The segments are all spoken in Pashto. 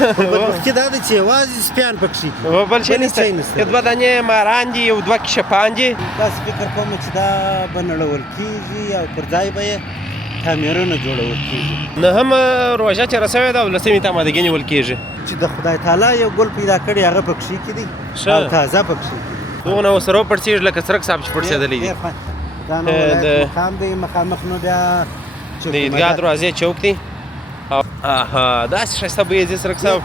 بدبختي دا ده چې یوازې سپیان پکښې دي بل شی نشته که دوه دانې ماران دي یو دوه کشپان دي داسې فکر کوم چې دا به نړول کېږي او پر ځای به یې تعمیرونه جوړول کېږي. نه هم روژه چې رسوې ده او لسمې ته آمادګي نیول کېږي چې د خدای تعالی یو ګل پیدا کړی هغه پکښې کې دي او تازه پکښې کې دي. دغونه اوس راوپړسېږي لکه څرک صاحب چې پړسېدلی دي. دا نو ولایت مقام دی مخامخ نو بیا د عیدګاه دروازې چوک دی. اها داسې ښایسته بوی ځي سرک صاحب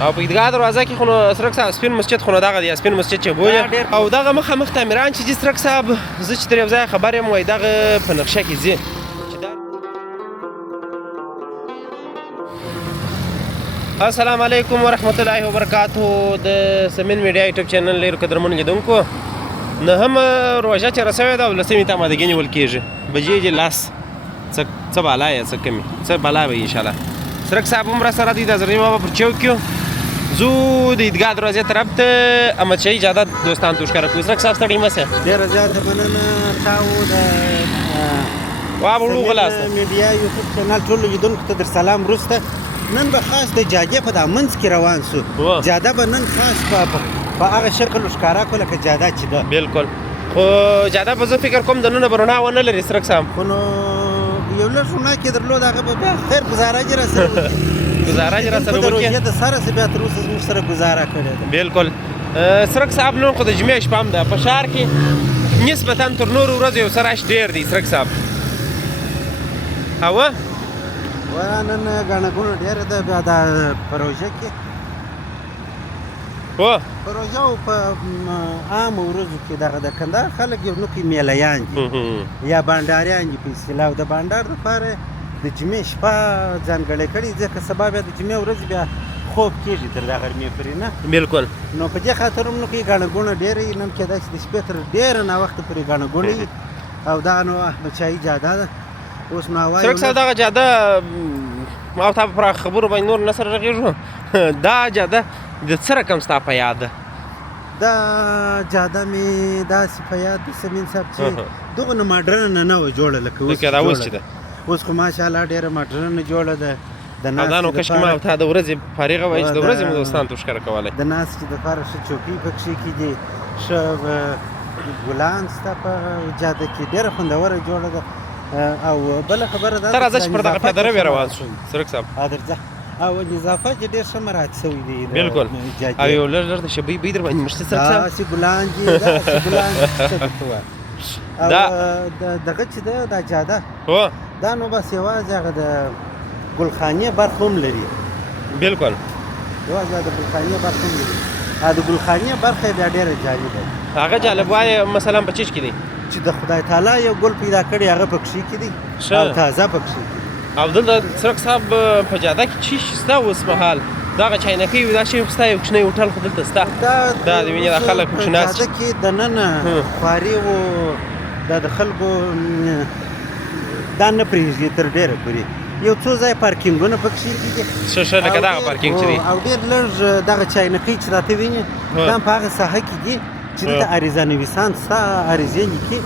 او په عیدګاه دروازه کې خو نو سرک صاحب سپین مسجد خو نو دغه دی سپین مسجد چې بوی او دغه مخامخ تعمیران چې دي سرک صاحب زه چې ترې یو ځای خبر یم وایي دغه په نقشه کې ځي. السلام علیکم ورحمت الله وبرکاتو. د سمین میډیا یوټیوب چینل لرو قدرمنو لیدونکو نه هم روژه چې رسوې ده او لسمې ته آمادګي نیول کېږي بجې دي لاس څه بالا یې څه کمې څه بالا به انشاءالله. سرک صاحب هم راسره دی د زرغي بابا پر چوک کې زو د عیدګاه دروازې طرف ته احمدشاهي اجازت دوستان ته ښکاره کوو. سرک صاحب ستړي مه سه ډېره زیاته مننه تاو د وابړو غلاسته میډیا یوټیوب چینل ټولو لیدونکو ته در سلام وروسته نن به خاص د جاده په دا منځ کې روان سو. جاده به نن خاص په هغه شکل ښکارا کړو لکه جاده چې ده. بالکل خو جاده به زه فکر کوم د نن به رڼا ونه لري سرک صاحب خو نو یو لږ رڼا کې درلود هغه به بیا خیر ګزاره دې راسره ګزاره دې راسره وکړي روژې د سره بیا تر اوسه زموږ سره ګزاره کړې ده. بالکل سرک صاحب نن خو د جمعې شپه هم ده په ښار کې نسبتا تر نورو ورځو یو څه رش ډېر دی سرک صاحب. هوا نن ګڼه ګوڼه ډېره ده بیا دا په روژه کې په روژه او په عامو ورځو کې دغه د کندهار خلک یو نوکي میلیان دي یا بانډاریان دي په اصطلاح. د بانډار دپاره د جمعې شپه ځانګړې کړې ځکه سبا بیا د جمعې ورځ بیا خوب کېږي تر دا غرمې پورې نه. بالکل نو په دې خاطر هم نوکي ګڼه ګوڼه ډېره وي. نن کېدای شي د شپې تر ډېره ناوخته پورې ګڼه ګوڼه وي او دا نو احمدشاهي جاده ده. اوس نو هوا سرک صاحب دغه جاده ما او تا په پراخه خبرو باندې نور نه سره غږېږو دا جاده د څه رقم ستا په یاد ده؟ دا جاده مې داسې په یاد ده سمین صاحب چې دغونه ماډرنه نه وه جوړه لکه اوس چې ده. اوس خو ماشاءالله ډېره ماډرنه جوړه ده. د دا نو کشکې ما او تا د ورځې فارغه وایي چې د ورځې مو دوستانو ته ښکاره کولی د ناستې دپاره ښه چوکۍ پکښې کېږي ښه ګلان ستا په جاده کې ډېره خوندوره جوړه ده. او بله خبره دا ته راځه چې پر دغه پیاده روی روان شو سرک صاحب درځه او نظافت چې ډېر ښه مراعات شوي دي. بالکل او یو لږ لږ د شبۍ بوی در باندې مشته سرک صاحب داسې ګلان دي داسې ګلان څه درته وایم. او دغه چې ده دا جاده دا نو بس یوازې هغه د ګلخانې برخه هم لري. بالکل یوازې د ګلخانې برخه هم لري. د ګلخانې برخه یې بیا ډېره جالبه ده. هغه جالب وایي مثلا په چیچ کې دی چې د خدای تعالی یو ګل پیدا کړی هغه پکښې کې دي او تازه پکښې کې دي. او دلته سرک صاحب په جاده کې چی شته اوس مهال دغه چاینکۍ وي دا شی خو ستا یو کوچنی هوټل خو دلته شته دا د وینې دا خلک پکښې ناست جاده کې دننه خواري و دا د خلکو دا نه پرېږدي تر ډېره پورې یو څو ځای پارکینګونه پکښې کېږي ښه لکه دغه پارکینګ چې دی او ډېر لږ دغه چاینکۍ چې راته وینې دا په هغه ساحه کې دي چې دلته عریضه نویسان ستا عریضې لیکي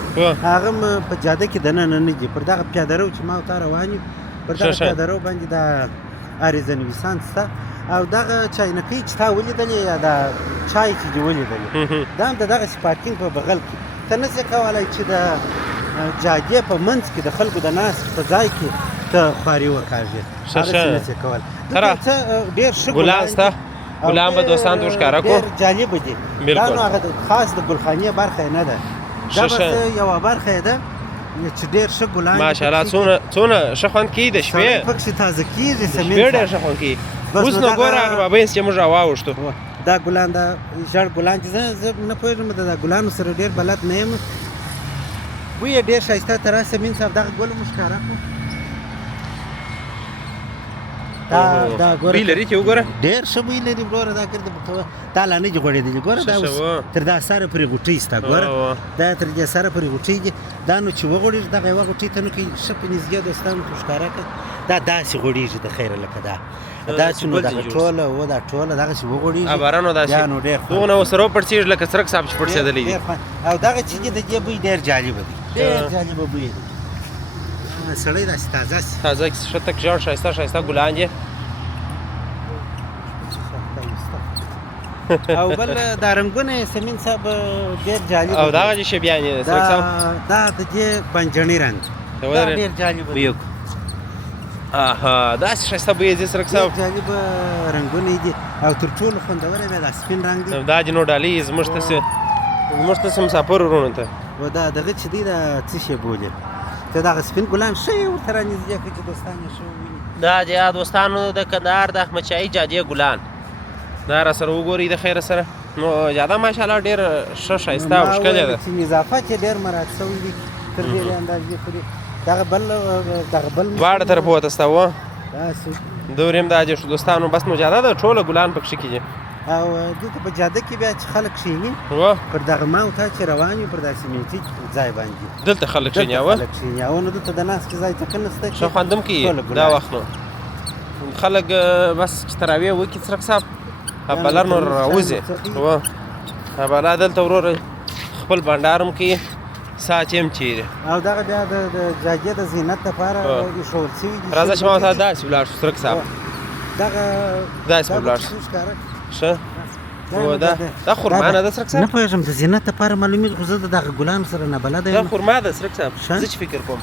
هغه هم په جاده کې دننه نه دي. پر دغه پیاده رو چې ما او تا روان یو پر دغه پیاده رو باندې دا عریضه نویسان سته او دغه چاینکۍ چې تا ولیدلې یا دا چای چې دې ولیدلې دا هم د دغسې پارکینګ په بغل کې ته نه شې کولی چې د جادې په منځ کې د خلکو د ناستې په ځای کې ته خواري وکاږې هغسې نه شې کولی. دلته څه ډېر ښه ګلان شته ګلان به دوستانو ته ښکاره کړو ډېر جالبه دي. دا نو هغه خاص د ګلخانې برخه نه ده دا بس یوه برخه یې ده چې ډېر ښه ګلان ماشاءالله څونه ښه خوند کوي د شپې پکښې تازه کېږي سمین شپې ډېر ښه خوند کوي. اوس نو ګوره هغه بابیس چې موږ راواوښتو دا ګلان دا ژړ ګلان چې زه نه پوهېږم د دا ګلانو سره ډېر بلد نه یم. بوی یې ډېر ښایسته ته راسه مین صاحب دغه ګل مو ښکاره کړو دا ګوره بوی لري چې وګوره ډېر ښه بوی لري وروره دا ګرده دا لا نه دي غوړېدلي ګوره دا اوس تر دا سره پورې غوټۍ سته ګوره دا تر دې سره پورې غوټۍ دي دا نو چې وغوړېږي دغه یوه غوټۍ ته نو کې ښه په نږدې دوستانو ته ښکاره کړه دا داسې غوړېږي د خیره لکه دا چې نو دغه ټوله و دا ټوله دغسې وغوړېږي باران و داسې نو ډېر دغونه اوس راوپړسېږي لکه سرک صاحب چې پړسېدلی دي او دغه چې دي د دې بوی ډېر جالبه دی ډېر جالبه بوی دی. سړی داسې تازه شي تازه ښه تک ژړ ښایسته ښایسته ګلان دي او بل دا رنګونه سمین صاحب ډېر جالب او دغه چې شبیان یې سرک صاحب دا د دې بنجنی رنګ دا ډېر جالب دی. اها داسې ښایسته بوی یې سرک صاحب جالب رنګونه دي او تر ټولو خوندوره بیا دا سپین رنګ دی. دا جنو ډالۍ زموږ ته مسافر ورونو ته و دا دغه چې دی دا څه شی بولي ته دغه سپین ګلان ښه یې ورته رانږدې کړه چې دوستان یې ښه وویني. دا د دوستانو د کندهار د احمدشاهي جادې ګلان دا را سره وګورئ د خیره سره نو جاده ماشاءالله ډېر ښه ښایسته او ښکلې ده. چې اضافه چې ډېر مراعات شوي دي تر ډېرې اندازې پورې دغه بل دواړه طرفه ورته سته وه داسې دور هم دا چې دوستانو بس نو جاده ده ټوله ګلان پکښې کېږي او دلته په جاده کې بیا چې خلک کښېني پر دغه ما او تا چې روان یو پر داسې میټي ځای باندې دلته خلک کښېني او خلک کښېني او نو دلته د ناستې ځای ټکه نشته ښه خوند هم کوي دا وخت نو خلک بس چې تراویح وکړي څرک صاحب بلر نو راوځي بلا دلته ورور خپل بنډار هم کوي ساعت هم چیرې او دغه بیا د جاجې د زینت لپاره ایښول شوي دي. راځه چې ما ورته داسې ولاړ شو څرک صاحب دغه داسې ولاړ شو ښه دا خرما نه ده څرک صاحب؟ نه پوهېږم د زینت لپاره معلومېږي خو زه د دغه ګلانو سره نه بلده یم. دا خرما ده څرک صاحب زه چې فکر کوم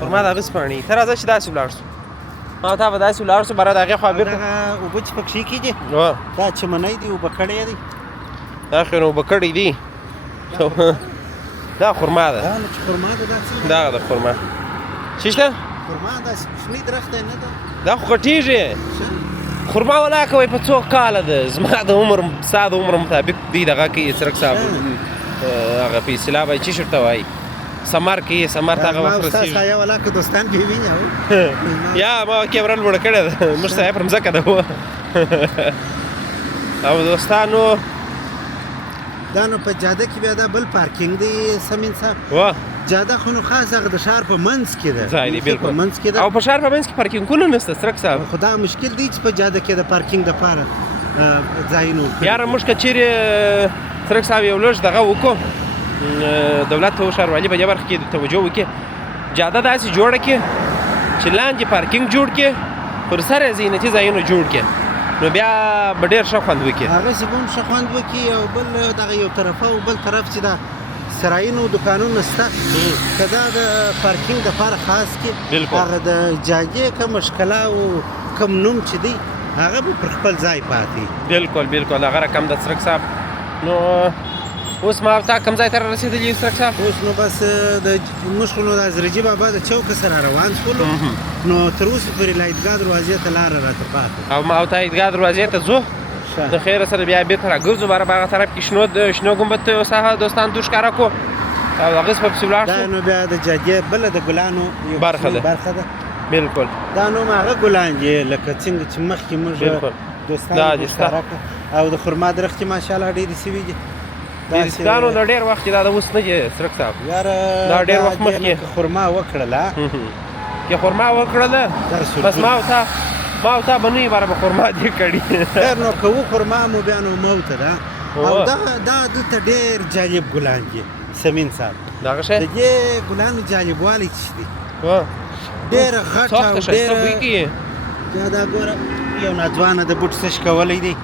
خرما د هغسې پاڼې ته راځه چې داسې ولاړ شو ما تا به داسې ولاړ شو بره د هغې خوا بېرته دغه اوبه چې پکښې کېږي دا چمنی دي اوبه کړی دی دا خو نو اوبه کړی دي دا خرما ده دا نو چې خرما ده دا څه دغه د خرما څه شته خرما داسې کوچنی درخت دی نه ده دا خو غټېږي خرما ولا کوي په څو کاله ده زما د عمر ستا د عمر مطابق دی دغه کوي څرک صاحب هغه په اصطلاح به یې څه ورته وایي سمر کې سمر ته هغه وخت رسېږي سایه ولا که دوستان بې ویني یا ما کیمره لوړه کړې ده موږ سایه پر مځکه ده او دوستانو دا نو په جاده کې بیا دا بل پارکینګ دی سمین صاحب جاده خو نو خاص هغه د ښار په منځ کې ده ځای دی بالکل په منځ کې ده او په ښار په منځ کې پارکینګونه نشته څرک صاحب خو دا مشکل دی چې په جاده کې د پارکینګ دپاره ځایونه یاره موږ که چیرې څرک صاحب یو لږ دغه وکړو دولت ته ښاروالي په دې برخه کې توجه وکړي جاده داسې جوړه کړي چې لاندې پارکینګ جوړ کړي پر سر یې زینتي ځایونه جوړ کړي نو بیا به ډېر ښه خوند وکړي هغسې به هم ښه خوند وکړي او بل دغه یو طرفه او بل طرف چې دا سرایونه او دوکانونه شته که دا د پارکینګ دپاره خاص کړي هغه د جاجې کومه ښکلا او کوم نوم چې دی هغه به پر خپل ځای پاتې بالکل بالکل هغه رقم د څرک صاحب نو اوس ما تا کوم ځای ته رارسېدلي یو څرک صاحب اوس نو بس موږ خو نو د حضرتجي بابا د چوکه سره روان شولو نو تر اوسه پورې د عیدګاه دروازې ته لاره راته پاتې او ما ته عیدګاه دروازې ته ځو د خیره سره بیا بېرته راګرځو باره په هغه طرف کې شنو ګمبد ته یو ساحه دوستان ته ښکاره کړو او هغسې په پسې ولاړ شو دا نو بیا د جاجې بله د ګلانو یو برخه ده بالکل دا نو هغه ګلان دي لکه څنګه چې مخکې موږ دوستان ته ښکاره کړو او د خرما درختې ماشاءالله ډېرې سوي دي دستانو د ډېر وخت دا د اوس نه دی څرک صاحب دا ډېر وخت مخکې خرما وکړله که خرما وکړله بس ما او تا به نه وي باره به خرما دې کړي خیر نو که و خرما مو بیا نو موته ده او دا دلته ډېر جالب ګلان دي سمین صاحب دغه شی د دې ګلانو جالبوالی څه دی ډېره غټه او ډېره دا ګوره یو ناځوانه د بوټ څه کولی دی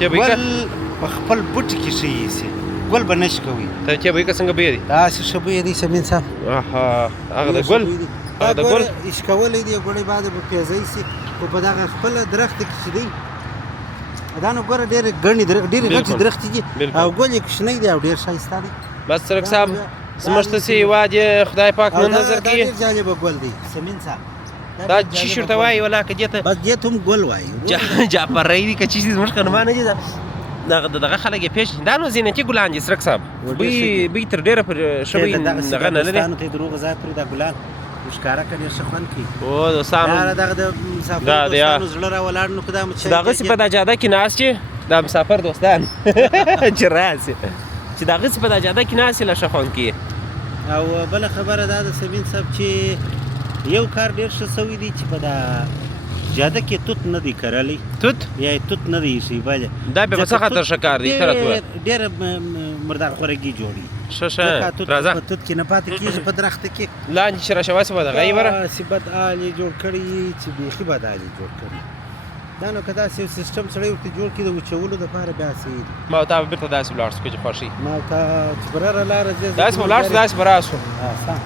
ګل په خپل بوټي کې ښه ایسي ګل به نه شي کوي ته چې بوی که څنګه بوی دی داسې ښه بوی دی سمین صاحب هغه د ګل دا ګوره ایشکولی دی ګوړی بعد به پیزی سي خو په دغه خپله درخته کې چې دی دا نو ګوره ډېرې غټې درختې دي او ګل یې کوچنی دی او ډېر ښایسته دی بس څرک صاحب زموږ ته چې هېواد یې خدای پاک نه نظر کړي دا ډېر جالبه ګل دی سمین صاحب دا چی شورته وایي ولا که دې ته بس دې ته هم ګل وایي جعفرۍ دي که چی دي زموږ خانما نه دي دغه خلک یې پېژني دا نو زینتي ګلان دي څرک صاحب بوی تر ډېره ښه بوی دغه نه لري دوستانو ته یې دروغ ځای پرې دا ګلان ښکاره کړي ډېر ښه خوند کوي او دوستانو دغه د مسافر دوستانو زړه راولاړ نو که دا دغسې په دا جاده کې ناست چې دا مسافر دوستان چې راسي چې دغسې په دا جاده کې ناست له ښه خوند کوي او بله خبره دا د سمین صاحب چې یو کار ډېر ښه سوی دی چې په دا جاده کې توت نه دی کرلی توت یا توت نه دی ایښی بله دا بیا په څه خاطر ښه کار دی ته راته ووایه ډېره مردار خورګي جوړي ښه راځه په توت کې نه پاتې کېږي په درخته کې لاندې چې راشواسې به دغه یې بره داسې بد حال یې جوړ کړي چې بیخي بد حال یې جوړ کړي دا نو که داسې یو سیسټم سړی ورته جوړ کړي د وچولو دپاره بیا صحیح دي. ما ورته بېرته داسې ولاړ شو که چې خوښ شي. ما ورته چې په راره لاره ځې داسې به ولاړ شو داسې به راسو اسان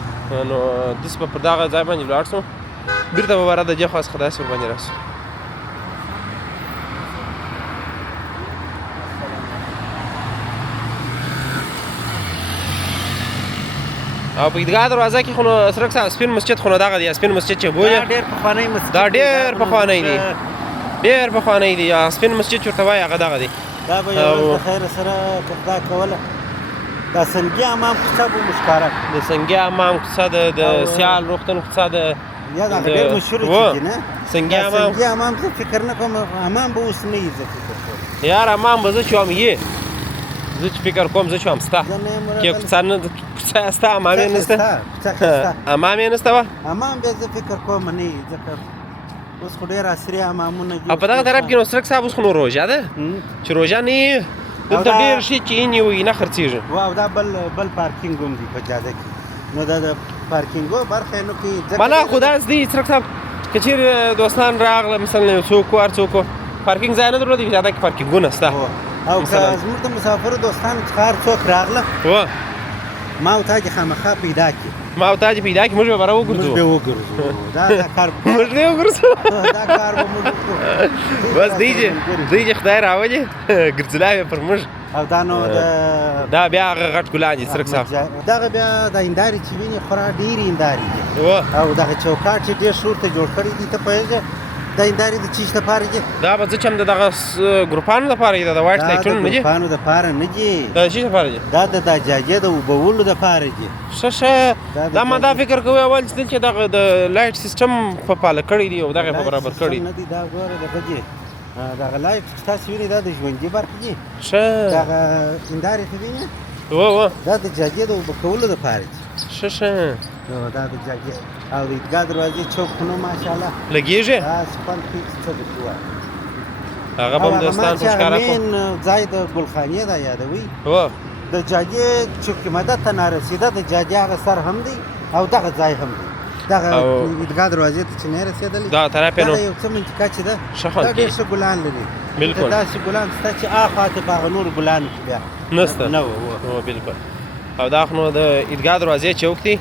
نو داسې به پر دغه ځای باندې ولاړ شو بېرته به را د دې خوا څخه داسې ورباندې راسو. او په عیدګاه دروازه کې خو نو سرک صاحب سپین مسجد خو نو دغه دی سپین مسجد چې بویه دا ډېر پخوانی مسجد دا ډېر پخوانی دی ډېر پخوانی دی سپین مسجد چې ورته وایي هغه دغه دی. دا به یو ورځ د خیره سره دا کوله دا سنګي امام کوڅه به مو ښکاره د سنګي امام کوڅه د سیال روغتون کوڅه د یا دا ډېر مشهوره چې دی نه سنګي امام سنګي امام زه فکر نه کوم امام به اوس نه یي زه فکر کوم یار امام به زه چې هم یې زه چې فکر کوم زه چې هم سته کې کوڅه نه کوڅه سته امام یې نشته امام یې نشته وه امام بیا زه فکر کوم نه یي ځکه اوس خو ډېر عصري امامونه او په دغه طرف کې نو سرک صاحب اوس خو نو روژه ده چې روژه نه یي دلته ډېر شي چې یې نیوي نه خرڅېږي. واو دا بل پارکینګ هم دی په جاده کې نو دا د پارکینګو برخه نو کې مانا خو داسې دی سرک صاحب که چېرې دوستان راغله مثلا یو څوک و هر څوک و پارکینګ ځای نه درلودی په جاده کې پارکینګونه شته او که زموږ د مسافرو دوستانو څخه هر څوک راغله ما او تا دې خامخا پیدا کړي ما او تا دې پیدا کړي موږ به بره وګرځو موږ به وګرځو دا کار موږ به وګرځو دا کار به موږ وکړو بس دی چې خدای راولي ګرځېدلی پر موږ او دا نو دا بیا هغه غټ ګلان دي سرک صاحب دغه بیا د هندارې چې وینې خورا ډېرې هندارې دي او دغه چوکاټ چې ډېر شور ته جوړ کړی دي ته پوهېږې دا هندارې د چیش دپاره دي دا به زه چې هم د دغه ګروپانو دپاره دي د وایټ لایټونو نه دي دا د ګروپانو دپاره نه دي دا د چی دپاره دي دا د جاجې د اوبولو دپاره دي ښه دا ما دا فکر کوي اول چې دلته دغه د لایټ سیسټم په پاله کړی دي او دغه په برابر کړی نه دي دا ګوره دغه دي دغه لایټ چې تاسو وینئ دا د ژوندي برخې دي ښه دغه هندارې ته وینئ دا د جاجې د اوبه کولو دپاره دي ښه دا د جاجې او د عیدګاه دروازې چوک خو نو ماشاءالله لګېږي داسې خوند کوي چې څه درته ووایم هغه به هم دوستان په ښکاره کړو مین ځای د ګلخانې دا یادوي د جاجې چې مدد ته نارسېده د جاجې هغه سر هم دی او دغه ځای هم دی دغه عیدګاه دروازې ته چې نه رسېدلی دغه طرف یې نو یو څه منطقه چې ده ښه خوند دا ډېر ښه ګلان لري بلکل داسې ګلان شته چې اخوا ته په هغه نورو ګلانو کې بیا نشته نه بلکل او دا خو نو د عیدګاه دروازې چوک دی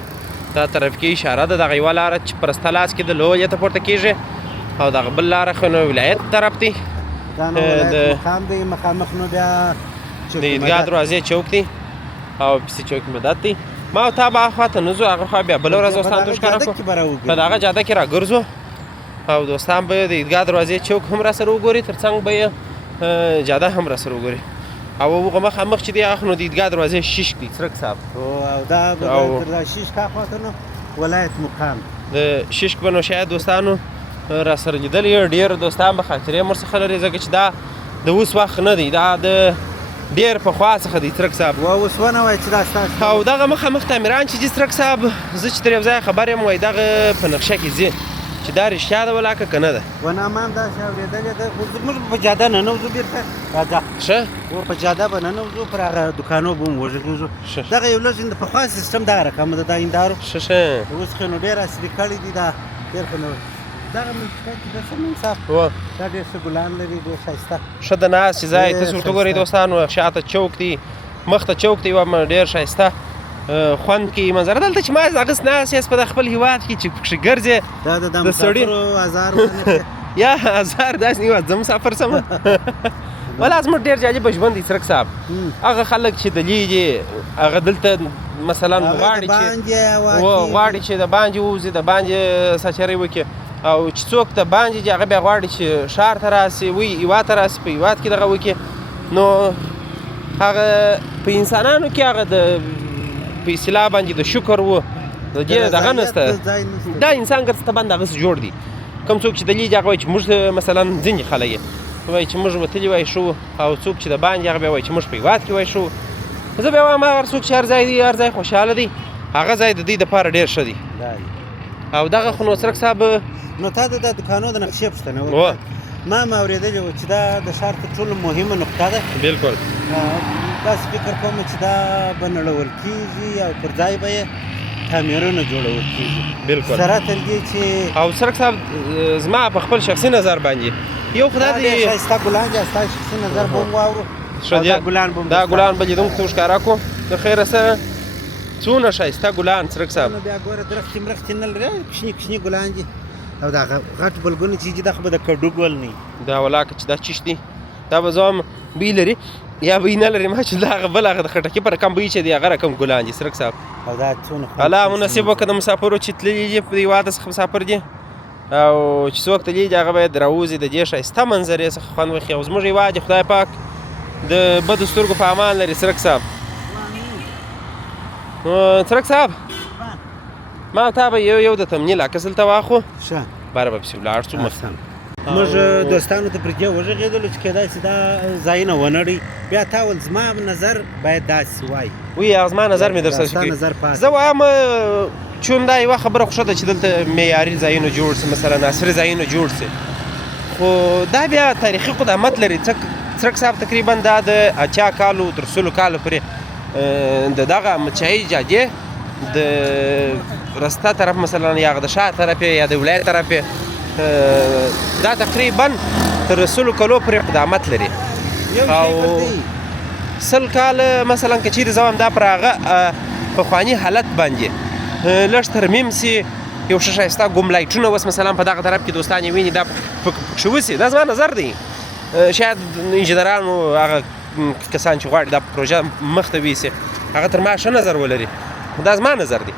دا طرف کې اشاره ده دغه یوه لاره چې پرسته لاس کې د لویې ته پورته کېږي او دغه بل لاره خو نو ولایت طرف دی دا نو ولایت مقام دی مخامخ نو بیا د عیدګاه دروازې چوک دی او پسې چوک مدد دی ما او تا به هغه خواته نه ځو هغه خوا بیا بله ورځ دوستان ته ښکاره کړو په دغه جاده کې راګرځو او دوستان به د عیدګاه دروازې چوک هم راسره وګوري تر څنګ به یې جاده هم راسره وګوري او هغه مخامخ چې دی هغه نو د عیدګاه دروازې شیش دی څرک صاحب او دا تر شیش خواته نو ولایت مقام د شیش به نو شاید دوستانو راسره لیدلي ډېر دوستان به خاطرې مور څخه لري ځکه چې دا د اوس وخت نه دی دا د ډېر پخوا څخه دی څرک صاحب اوس ونه وایي چې دا ستاسو او دغه مخامخ تعمیران چې دي څرک صاحب زه چې تر یو ځایه خبر یم وایي دغه په نقشه کې ځي چې دا رښتیا ده ولاکه که نه ده ونه امام داسې اورېدلې ده خو زموږ په جاده ننوځو بېرته راځه ښه په جاده به ننوځو پر هغه دوکانو به هم وژغېږو دغه یو لږ پخوا سیسټم دغه رقم ده دا هندارو ښه اوس خو نو ډېر عصري کړي دي دا ډېر ښه نو دغه منطقه کې ده څه انصاف دا ډېر ښه ګلان لري ډېر ښایسته ښه د ناستې ځای تاسو ورته ګورئ دوستانو شاته چوک دی مخ ته چوک دی ډېر ښایسته خوند کوي منظره دلته چې ما اغوست ناست یاست په د خپل هېواد کې چې پکښې ګرځې دا د مسافرو ازار یا ازار داسې نه زه مسافر شم ولا زموږ ډېر جالبه ژوند دی څرک صاحب هغه خلک چې دلي دي هغه دلته مثلا غواړي چې د باندې ووځي د باندې سچرۍ وکړي او چې څوک د باندې دي هغه بیا غواړي چې ښار ته راسي وی هېواد ته راسي په هېواد کې دغه وکړي نو هغه په انسانانو کې هغه د په اصطلاح باندې د شکر و د دې دغه نشته دا انسان ګرځته باندې هغسې جوړ دي کوم څوک چې دلي دي هغه وایي چې موږ مثلا ځینې خلک یې وایي چې موږ وتلي وای شو او څوک چې د باندې هغه بیا وایي چې موږ په هېواد کې وای شو زه بیا وایم هر څوک چې هر ځای دی هر ځای خوشحاله دی هغه ځای د دوی دپاره ډېر ښه دی او دغه خو نو څرک صاحب نو تا د دوکانو د نقشې پوښتنه ما اورېدلې وه چې دا د ښار تر ټولو مهمه نقطه ده بلکل داسې فکر کوم چې دا به نړول کېږي او پر ځای به یې تعمیرونه جوړول کېږي بلکل سره تر دې چې او څرک صاحب زما په خپل شخصي نظر باندې یو خدای دا دې ښایسته ګلان دي ستا شخصي نظر به هم واورو ښه او دی. دا ګلان به هم دا درته ګلان به لیدونکو ته ښکاره کړو د خیره سره څونه ښایسته ګلان څرک صاحب نو بیا ګوره درختې مرختې نه لري کوچني کوچني ګلان دي او دا غټ بلګونه چې دي دا خو به د کډو ګل نه وي دا ولاکه چې دا چیش دي دا به زه هم بوی لري یا بوی نه لري ما چې دا هغه بل هغه د خټکي پر کم بوی چې دی هغه رقم ګلان دي څرک صاحب او دا څونه الله مو نصیب وکړه د مسافرو چې تللي دي په دې واده څخه مسافر دي او چې څوک تللي دي هغه باید راوځي د دې ښایسته منظرې څخه خوند واخلي او زموږ هېواد یې خدای پاک د بدو سترګو په امان لري څرک صاحب څرک صاحب ما تا به یو د تمنیل عکس دلته واخو ښه باره به پسې ولاړ شو مخ موږ دوستانو ته پر دې وغږېدلو چې کېدای شي دا ځایونه ونړئ بیا تا ول زما نظر باید داسې وایي وی هغه زما نظر مې در سره ستا نظر پاتې زه وایم چون دا یوه خبره خوښه ده چې دلته معیاري ځایونه جوړ سي مثلا عصري ځایونه جوړ سي خو دا بیا تاریخي قدامت لري څرک صاحب تقریبا دا د 80 کالو تر 100 کالو پورې د دغه مچایي جادې د رسته طرف مثلا یا د شا طرف یا د ولایت طرف دا تقریبا تر 100 کالو پورې قدامت لري او 100 کال مثلا که چیرې زه هم دا پر هغه پخواني حالت باندې لږ ترمیم سي یو ښه ښایسته ګملایټونه اوس مثلا په دغه طرف کې دوستان یې ویني دا پکښې وسي دا زما نظر دی شاید انجینرانو هغه کسان چې غواړي دا پروژه مخ ته ویسي هغه تر ما ښه نظر ولري دا زما نظر دی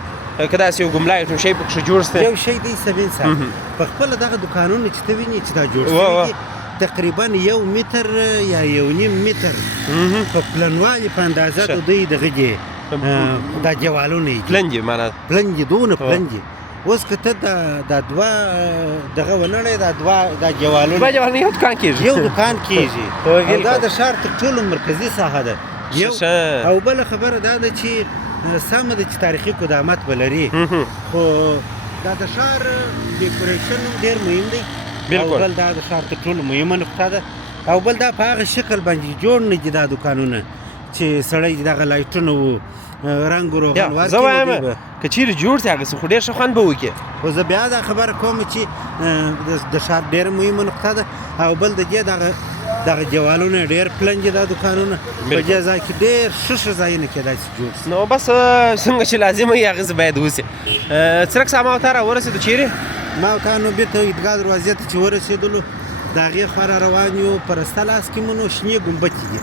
که داسې یو ګملایټ شی پکښې جوړ سي یو شی دی سبیل صاحب په خپله دغه دوکانونه چې ته وینې چې دا جوړ شوي دي تقریبا 1 متر یا 1.5 متر په پلنوالي په اندازه د دوی دغه دي دا دیوالونه دي پلن دي معنا پلن دي دونه پلن دي اوس که ته دا دوه دغه ونړی دا دیوالونه دوه دیوالونه یو دوکان کېږي یو دوکان کېږي او دا د ښار تر ټولو مرکزي ساحه ده یو او بله خبره دا ده چې سمه ده چې تاریخي قدامت به لري خو دا د ښار ډیکوریشن ډېر مهم دی او بل دا د ښار تر ټولو مهمه نقطه ده او بل دا په هغه شکل باندې جوړ نه دي دا دوکانونه چې سړی دغه لایټونه و رنګ روغن ورکړي زه وایم که چیرې جوړ سي هغسې خو ډېر ښه خوند به وکړي خو زه بیا دا خبره کوم چې د ښار ډېره مهمه نقطه ده او بل د دې دغه دیوالونه ډېر پلن دي دا دوکانونه په دې ځای کې ډېر ښه ځایونه کېدای شي جوړ شي نو بس څنګه چې لازمه وي هغسې باید وسي څرک صاحب ما ته راورسېدو چیرې ما ورته نو بېرته عیدګاه دروازې ته چې ورسېدلو د هغې خوا را روان یو په رسته لاس کې مو نو شنې ګمبچې دي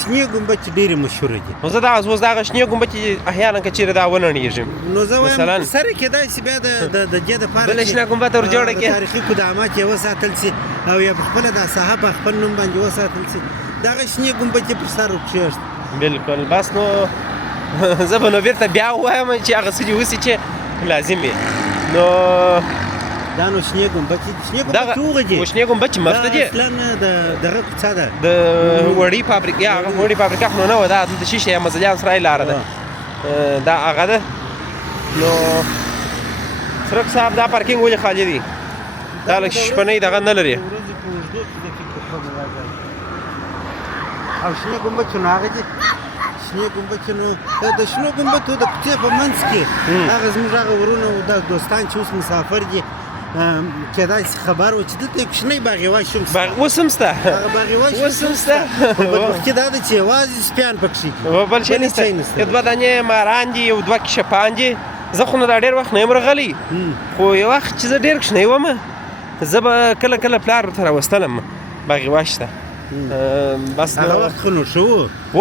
شنې ګمبچې ډېرې مشهوره دي نو زه دغه اوس دغه شنې ګمبچې احیانا که چیرې دا ونړېږي نو زه وایم سره کېدای شي بیا د دې دپاره بله شنه ګمبته ور جوړه کړې تاریخي قدامت یې وساتل سي او یا په خپله دا ساحه په خپل نوم باندې وساتل سي دغه شنې ګمبچې پر سر وکښېږدي بلکل بس نو زه به نو بېرته بیا ووایم چې هغه څه دې وسي چې لازم وي نو دا نو شنې ګمبچې دي شنې ګمبچې هغه دي شنې ګمبچې مخ ته دي اصلا دغه کوڅه ده د وړۍ فابریکې هغه وړۍ فابریکه خو نه وه دا دلته شیشه یا مزلیان سرای لاره ده دا هغه ده نو څرک صاحب دا پارکینګ ولې خالي دی دا لږ شپنۍ دغه نه لري او شنې ګمبچې نو هغه دي شنې ګمبچې نو د شنو ګمبتو د کوڅې په منځ کې هغه زموږ هغه ورونه او دا دوستان چې اوس مسافر دي کېدای شي خبر و چې دلته یو کوچنی باغیواش هم شته اوس هم شته هغه باغیواش اوس هم شته بدبختي دا ده چې یوازې سپیان پکښې دي بل شی نشته یو دوه دانې ماران دي یو دوه کشپان دي زه خو نو دا ډېر وخت نه یم راغلی خو یو وخت چې زه ډېر کوچنی وم زه به کله کله پلار ورته راوستلم باغیواش ته بس هغه وخت خو نو ښه و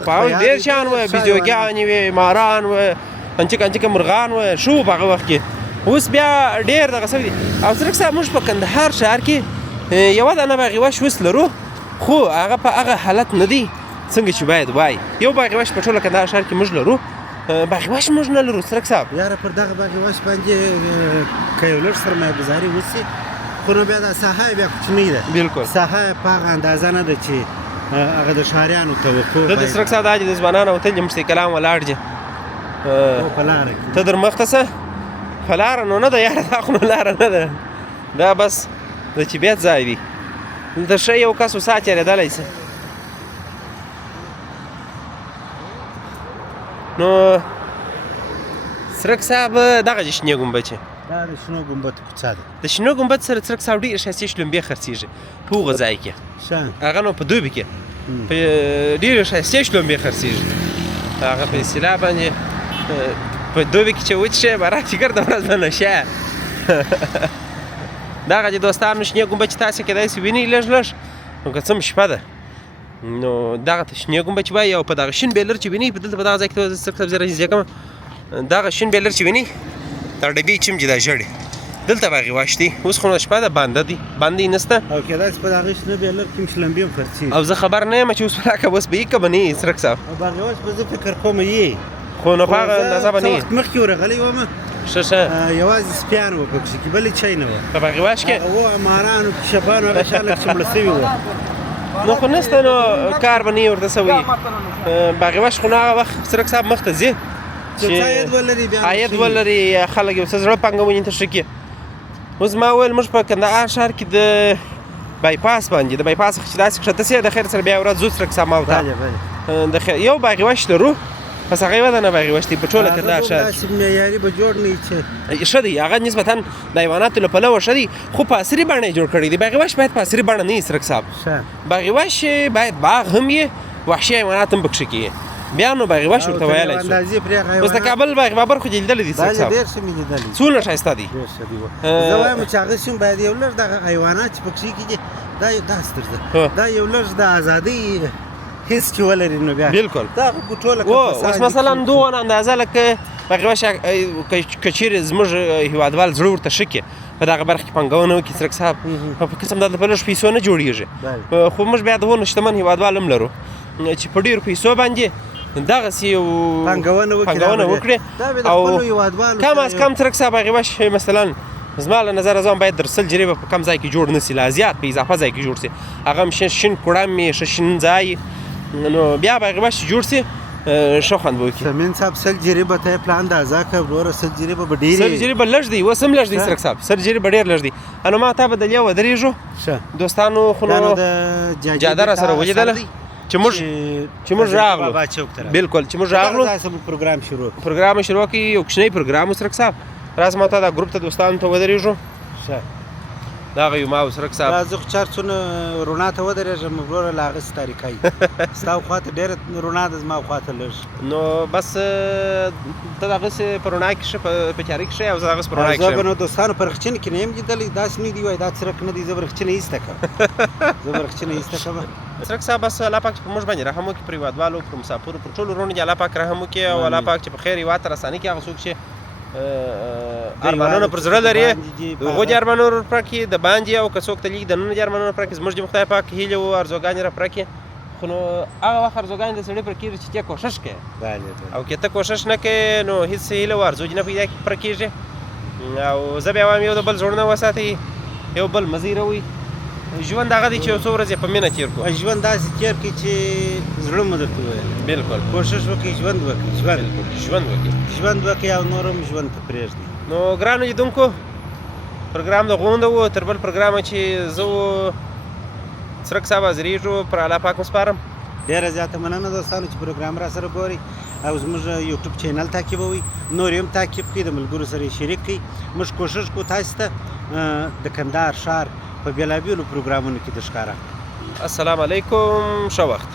په هغه ډېر شیان وه بیزوګانې وې ماران وه انچک انچکه مرغان وه ښه و په هغه وخت کې اوس بیا ډېر دغه سوي دي او څرک صاحب موږ په کندهار ښار کې یوه دانه باغیواش اوس لرو خو هغه په هغه حالت نه دی څنګه چې باید وای یو باغیواش په ټوله کندهار ښار کې موږ لرو باغیواش موږ نه لرو څرک صاحب یاره پر دغه باغیواش باندې که یو لږ سرمایه ګزاري وسي خو نو بیا دا ساحه یې بیا کوچنۍ ده بلکل ساحه یې په هغه اندازه نه ده چې هغه د ښاریانو توقع دلته څرک صاحب دا چې د ځوانانو وتل دي مشتي کلام ولاړ دي په لاره کې ته در مخته څه په لاره نو نه ده یاره دا خو نو لاره نه ده دا بس د طبیعت ځای دی دلته ښه یو کس وسا تېرېدلی شي نو څرک صاحب دغه دي شنې ګمبچې دا د شنو ګمبد کوڅه ده. د شنو ګمبد سره څرک صاحب ډېرې ښایستې شلومبې خرڅېږي په هغه ځای کې. ښه هغه نو په دوبي کې په ډېرې ښایستې شلومبې خرڅېږي. هغه په اصطلاح باندې په دوبي کې چې وڅښې باران چې ګرده ورځ به نشه. دغه چې دوستانو شنې ګمبد چې تاسې کیدای شي وینئ لږ لږ نو که څه شپه ده نو دغه ته شنې ګمبد چې وایي او په دغه شین بیلر چې وینئ په دلته په دغه ځای کې زیږم دغه شین بیلر چې وینئ دا ډبې چم چې دا ژړې دلته به هغې واش دي. اوس خو نو شپه ده بانده دي باندې نسته او کیدای شي په دغه شنه بیلر کې هم شلومبې هم خرڅېږي. او زه خبر نه یم چې اوس پلاکه اوس به یې که به نه یې څرک صاحب او باغې واش به زه فکر کوم یې خو نو په هغه اندازه به نه څه یې. وخت مخکې ورغلی وم ښه ښه یوازې سپیان وه پکښې کې بلې چای نه وه. په باغې واش کې هغه وه مارانو کشپانو هغه شیان لکه چې مړه سوي وه. نو خو نسته نو کار به نه یې ورته څه وایي. باغې واش خو نو هغه وخت څرک صاحب مخته ځي چې عاید ولري بیا عاید ولري خلک یو څه زړه پانګونې ته ښه کړي. اوس ما ویل موږ په کندهار ښار کې د بایپاس باندې د بایپاس څخه چې داسې ښکته سي د خیر سره بیا ورځ ځو څرک صاحب ما ته یو باغې واش لرو بس هغه ودانه باغې واش دی په ټوله کندهار ښار داسې معیاري به جوړ نه وي چې ښه دی هغه نسبتا د حیواناتو له پلوه ښه دی خو په عصري بڼه یې جوړ کړی دی. باغې واش باید په عصري بڼه نه وي څرک صاحب. باغې واش باید باغ هم یې وحشي حیوانات هم پکښې کې بیا نو باغې واش ورته ویلی شو. اوس د کابل باغ بابر خو دې لیدلی دي څرک صاحب ډېر ښه مې لیدلي څونه ښایسته دي. زه وایم چې هغه سیم باید یو لږ دغه حیوانات چې پکښې کېږي دا یو داسې تر دا یو لږ د ازادۍ حس چې ولري نو بیا بالکل دا خو په ټوله اوس مثلا دونه اندازه لکه باغې واش که چیرې زموږ هېوادوال زړه ورته ښه کړي په دغه برخه کې پانګونه وکړي څرک صاحب په قسم دا په لږ پیسو نه جوړېږي. خو موږ بیا دونه شتمن هېوادوال هم لرو چې په ډېرو پیسو باندې دغسې یو پانګونه وکړي او کم از کم څرک صاحب باغې واش مثلا زما له نظره زه هم باید در 100 جریبه په کم ځای کې جوړ نه سي لا زیات په اضافه ځای کې جوړ سي هغه هم شین کوړم یې ښه شین ځای نو بیا باغې واش جوړ سي ښه خوند به وکړي. سمین صاحب 100 جریبه ته یې پلان اندازه کړه وروره 100 جریبه به ډېرې 100 جریبه لږ دی اوس هم لږ دی څرک صاحب 100 جریبه ډېر لږ دی. نو ما ته به دلې ودرېږو دوستانو خو نو جاده را سره ولیدله چې موږ راغلو بالکل چې موږ راغلو پروګرام شروع کړي یو کوچنی پروګرام څرک صاحب راځه ما ته دا ګروپ ته دوستانو ته ودرېږو دغه یو ما څرک صاحب زه خو چارڅونه روڼا ته ودرېږم وروره له هغسې تاریکۍ ستا خواته ډېره روڼا ده زما خواته لږ نو بس ته دغسې په روڼا کې ښه په تیارې کې ښه او زه دغسې په روڼا کې زه به نو دوستانو په رخچینې کې نه یم لیدلی داسې نه دي وایي دا څرک نه دی زه به رخچینه ایسته کړم څرک صاحب بس الله پاک چې په موږ باندې رحم وکړي پر هېوادوالو پر مسافرو پر ټولو وروڼو دې الله پاک رحم وکړي او الله پاک چې په خیر هېواد ته رساني کړي هغه څوک چې ارمانونه پر زړه لري هغو دې ارمانونه پوره کړي د باندې او که څوک ته لیک دننه دې ارمانونه پوره کړي زموږ دې خدای پاک هیلې او ارزوګانې را پوره کړي. خو نو هغه وخت ارزوګانې د سړي پوره کېږي چې ته کوښښ کوې او که ته کوښښ نه کوې نو هېڅ هیله او ارزو دې نه پیدا پوره کېږي. او زه بیا وایم یو د بل زړونه وساتئ یو بل مه زیروئ. ژوند هغه دی چې یو څو ورځې په مینه تېر کړو ژوند داسې تېر کړئ چې زړه مو درته وویل بالکل کوښښ وکړئ ژوند وکړئ ژوند وکړئ او نور هم ژوند ته پرېږدئ. نو ګرانو لیدونکو پروګرام د غونډه و تر بل پروګرامه چې زه و څرک صاحب حاضرېږو پر الله پاک مو سپارم. ډېره زیاته مننه دوستانو چې پروګرام را سره ګورئ او زموږ یوټیوب چینل تعقیبوئ نور یې هم تعقیب کړئ د ملګرو سره یې شریک کړئ. موږ کوښښ کوو تاسو ته د کندهار ښار په بېلابېلو پروګرامونو کې د ښکاره. السلام علیکم ښه وخت.